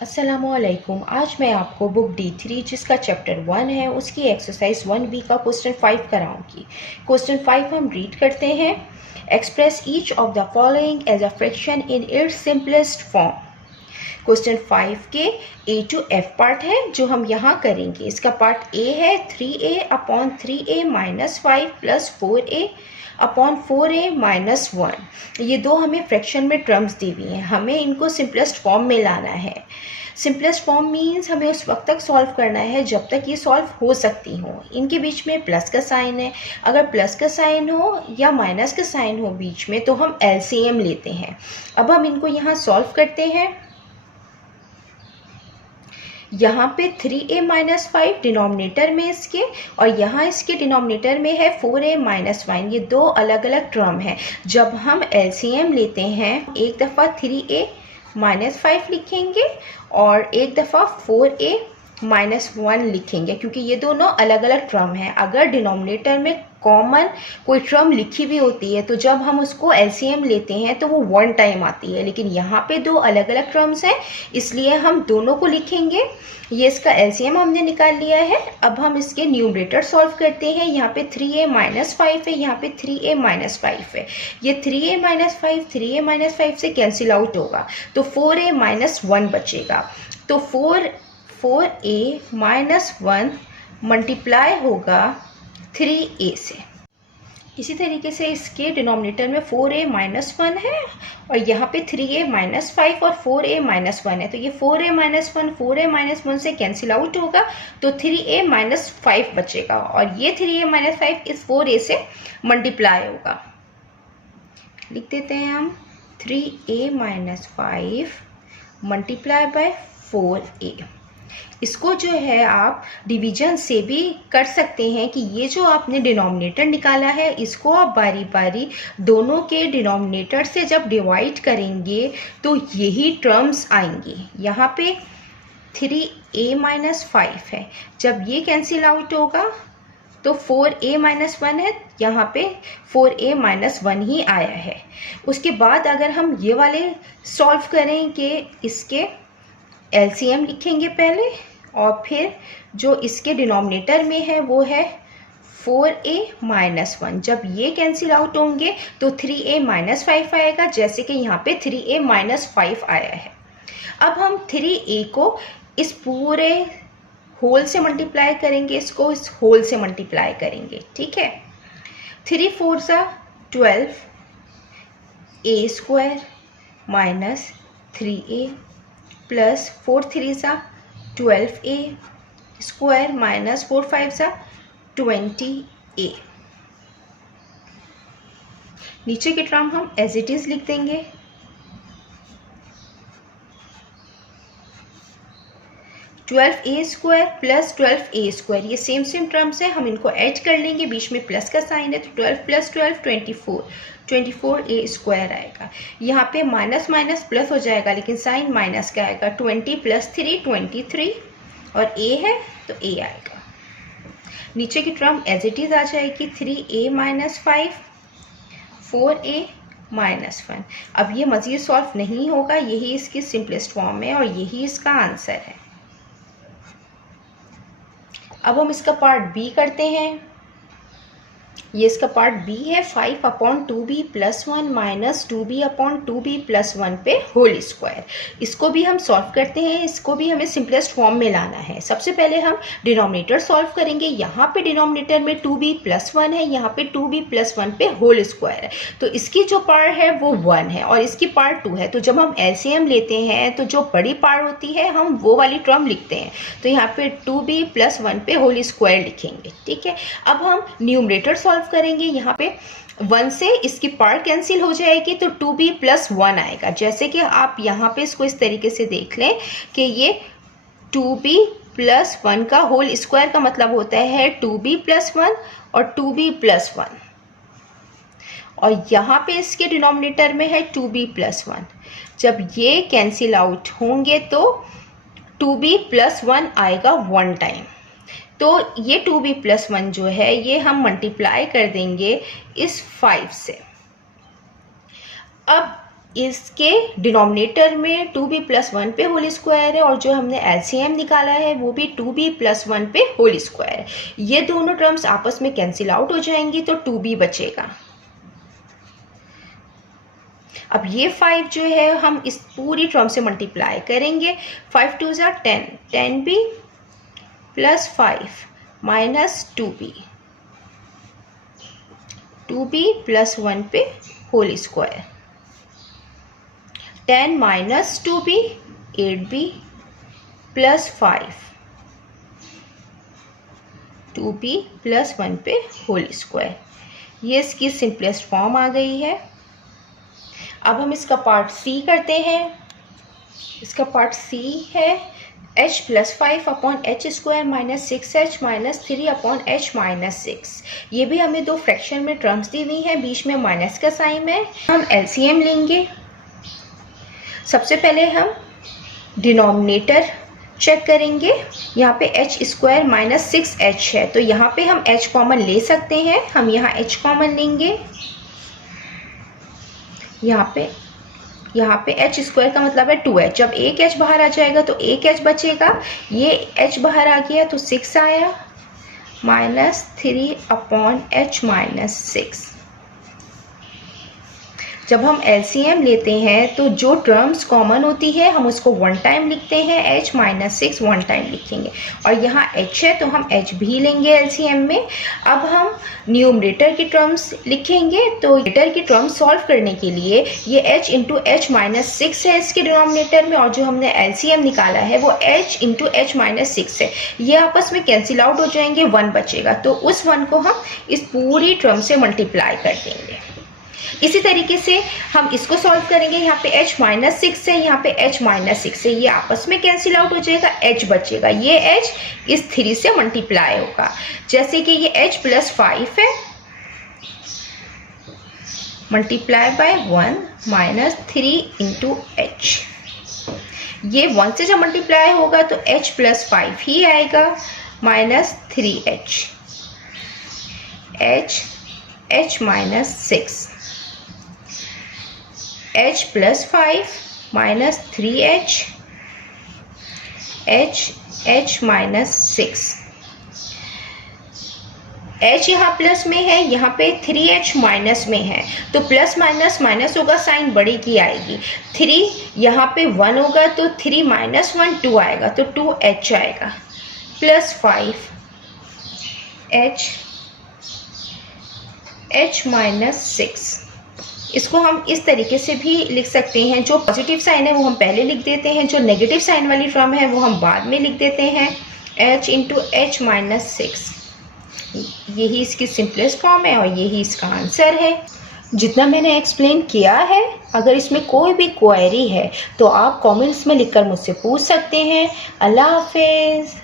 अस्सलामुअलैकुम। आज मैं आपको बुक D3 जिसका चैप्टर 1 है उसकी एक्सरसाइज 1B का क्वेश्चन 5 कराऊंगी। क्वेश्चन 5 हम रीड करते हैं। Express each of the following as a fraction in its simplest form. Question 5 के A to F पार्ट है जो हम यहाँ करेंगे। इसका पार्ट A है 3A upon 3A minus 5 plus 4A upon 4A minus 1। ये दो हमें फ्रैक्शन में टर्म्स दी हुई हैं, हमें इनको सिंपलेस्ट फॉर्म में लाना है। सिंपलेस्ट फॉर्म मीन्स हमें उस वक्त तक सॉल्व करना है जब तक ये सॉल्व हो सकती हो। इनके बीच में प्लस का साइन है, अगर प्लस का साइन हो या माइनस का साइन हो बीच में तो हम LCM लेते हैं। अब हम इनको यहाँ सॉल्व करते हैं। यहाँ पे 3A माइनस 5 डिनोमिनेटर में इसके, और यहाँ इसके डिनोमिनेटर में है 4A माइनस 1। ये दो अलग अलग टर्म है। जब हम LCM लेते हैं एक दफ़ा 3A माइनस 5 लिखेंगे और एक दफ़ा 4A माइनस 1 लिखेंगे, क्योंकि ये दोनों अलग अलग टर्म हैं। अगर डिनोमिनेटर में कॉमन कोई टर्म लिखी हुई होती है तो जब हम उसको LCM लेते हैं तो वो वन टाइम आती है, लेकिन यहाँ पे दो अलग अलग टर्म्स हैं इसलिए हम दोनों को लिखेंगे। ये इसका LCM हमने निकाल लिया है। अब हम इसके न्यूमरेटर सॉल्व करते हैं। यहाँ पे 3A माइनस 5 है, यहाँ पे 3A माइनस 5 है। ये 3A माइनस 5 3A माइनस 5 से कैंसिल आउट होगा तो 4A माइनस 1 बचेगा। तो 4A माइनस 1 मल्टीप्लाई होगा 3A से। इसी तरीके से इसके डिनोमिनेटर में 4A माइनस 1 है और यहाँ पे 3A माइनस 5 और 4A माइनस 1 है, तो ये 4A माइनस 1 4A माइनस 1 से कैंसिल आउट होगा तो 3A माइनस 5 बचेगा, और ये 3A माइनस 5 इस 4A से मल्टीप्लाई होगा। लिख देते हैं हम 3A minus 5 multiply by 4A। इसको जो है आप डिवीजन से भी कर सकते हैं कि ये जो आपने डिनोमिनेटर निकाला है इसको आप बारी बारी दोनों के डिनोमिनेटर से जब डिवाइड करेंगे तो यही टर्म्स आएंगी। यहाँ पे 3A माइनस 5 है, जब ये कैंसिल आउट होगा तो 4A माइनस 1 है, यहाँ पे 4A माइनस 1 ही आया है। उसके बाद अगर हम ये वाले सॉल्व करें कि इसके LCM लिखेंगे पहले और फिर जो इसके डिनोमिनेटर में है वो है 4A माइनस 1। जब ये कैंसिल आउट होंगे तो 3A माइनस 5 आएगा, जैसे कि यहाँ पे 3A माइनस 5 आया है। अब हम 3A को इस पूरे होल से मल्टीप्लाई करेंगे, इसको इस होल से मल्टीप्लाई करेंगे, ठीक है। 3 4 सा 12 A square minus 3A plus 4 3 सा 12A स्क्वायर माइनस 4 5 सा 20A। नीचे के टर्म हम एज इट इज लिख देंगे। A square plus 12A square, ये सेम टर्म्स है, हम इनको ऐड कर लेंगे। बीच में प्लस का साइन है तो 12 प्लस 12 24A स्क्वायर आएगा। यहाँ पे माइनस माइनस प्लस हो जाएगा लेकिन साइन माइनस का आएगा। 20 प्लस 3 23 और A है तो A आएगा। नीचे की टर्म एज इट इज आ जाएगी 3A माइनस 5 4A माइनस 1। अब ये मज़ीद सॉल्व नहीं होगा, यही इसकी सिंपलेस्ट फॉर्म है और यही इसका आंसर है। अब हम इसका पार्ट B करते हैं। ये इसका पार्ट B है 5 upon 2B plus 1 minus 2B upon 2B plus 1 पे होल स्क्वायर। इसको भी हम सॉल्व करते हैं, इसको भी हमें सिंपलेस्ट फॉर्म में लाना है। सबसे पहले हम डिनोमिनेटर सॉल्व करेंगे। यहाँ पे डिनोमिनेटर में 2B प्लस 1 है, यहाँ पे 2B प्लस 1 पे होल स्क्वायर है, तो इसकी जो पार्ट है वो 1 है और इसकी पार्ट 2 है। तो जब हम LCM लेते हैं तो जो बड़ी पार्ट होती है हम वो वाली टर्म लिखते हैं, तो यहाँ पे 2B प्लस 1 पे होल स्क्वायर लिखेंगे, ठीक है। अब हम न्यूमरेटर सॉल्व करेंगे। यहाँ पे 1 से इसकी पार्ट कैंसिल हो जाएगी तो 2B प्लस 1 आएगा। जैसे कि आप यहाँ पे इसको इस तरीके से देख लें कि ये 2B प्लस 1 का होल स्क्वायर का मतलब होता है 2B प्लस 1 और 2B प्लस 1, और यहाँ पे इसके डिनोमिनेटर में है 2B प्लस 1। जब ये कैंसिल आउट होंगे तो 2B प्लस 1 आएगा 1 टाइम, तो ये 2B प्लस 1 जो है ये हम मल्टीप्लाई कर देंगे इस 5 से। अब इसके डिनोमिनेटर में 2b + 1 पे होल स्क्वायर है और जो हमने एलसीएम निकाला है वो भी 2b + 1 पे होल स्क्वायर है। ये दोनों टर्म्स आपस में कैंसिल आउट हो जाएंगी तो 2b बचेगा। अब ये 5 जो है हम इस पूरी टर्म से मल्टीप्लाई करेंगे। 5 2 = 10, 10b + 5 - 2b, 2b + 1 पे whole square, 10 - 2b 8b + 5, 2b + 1 पे होल स्क्वायर। ये इसकी सिंपलेस्ट फॉर्म आ गई है। अब हम इसका पार्ट सी करते हैं। इसका पार्ट सी है h + 5/h² - 6h - 3/h - 6। ये भी हमें दो फ्रैक्शन में टर्म्स दी हुई हैं, बीच में माइनस का साइन है। हम एलसीएम लेंगे। सबसे पहले हम डिनोमिनेटर चेक करेंगे। यहाँ पे h² - 6h है तो यहाँ पे हम h कॉमन ले सकते हैं। हम यहाँ h कॉमन लेंगे। यहाँ पे h² का मतलब है 2h। जब एक h बाहर आ जाएगा तो एक h बचेगा। ये h बाहर आ गया तो 6 आया -3/h - 6। जब हम एलसीएम लेते हैं तो जो टर्म्स कॉमन होती है हम उसको 1 टाइम लिखते हैं, h - 6 1 टाइम लिखेंगे। और यहाँ h है तो हम h भी लेंगे एलसीएम में। अब हम न्यूमरेटर की टर्म्स लिखेंगे। तो न्यूमरेटर की टर्म्स सॉल्व करने के लिए ये h × h - 6 है इसके डिनोमिनेटर में, और जो हमने एलसीएम निकाला है वो h × h - 6 है। ये आपस में कैंसिल आउट हो जाएंगे, 1 बचेगा। तो उस 1 को हम इस पूरी टर्म से मल्टीप्लाई कर देंगे। इसी तरीके से हम इसको सॉल्व करेंगे। यहाँ पे h - 6 है, यहाँ पे h - 6 है, ये आपस में कैंसिल आउट हो जाएगा, h बचेगा। ये h इस 3 से मल्टीप्लाई होगा। जैसे कि ये h + 5 है, मल्टीप्लाई बाय 1 - 3 × h। ये 1 से जब मल्टीप्लाई होगा तो h + 5 ही आएगा -3h, h - 6, h + 5 - 3h, h - 6। h यहाँ प्लस में है, यहाँ पे 3h माइनस में है तो प्लस माइनस माइनस होगा, साइन बड़े की आएगी। 3 यहाँ पे 1 होगा तो 3 - 1 2 आएगा तो 2h आएगा +5 h - 6। इसको हम इस तरीके से भी लिख सकते हैं। जो पॉजिटिव साइन है वो हम पहले लिख देते हैं, जो नेगेटिव साइन वाली टर्म है वो हम बाद में लिख देते हैं, h × h - 6। यही इसकी सिंपलेस्ट फॉर्म है और यही इसका आंसर है। जितना मैंने एक्सप्लेन किया है, अगर इसमें कोई भी क्वेरी है तो आप कमेंट्स में लिखकर मुझसे पूछ सकते हैं। अल्लाह हाफिज़।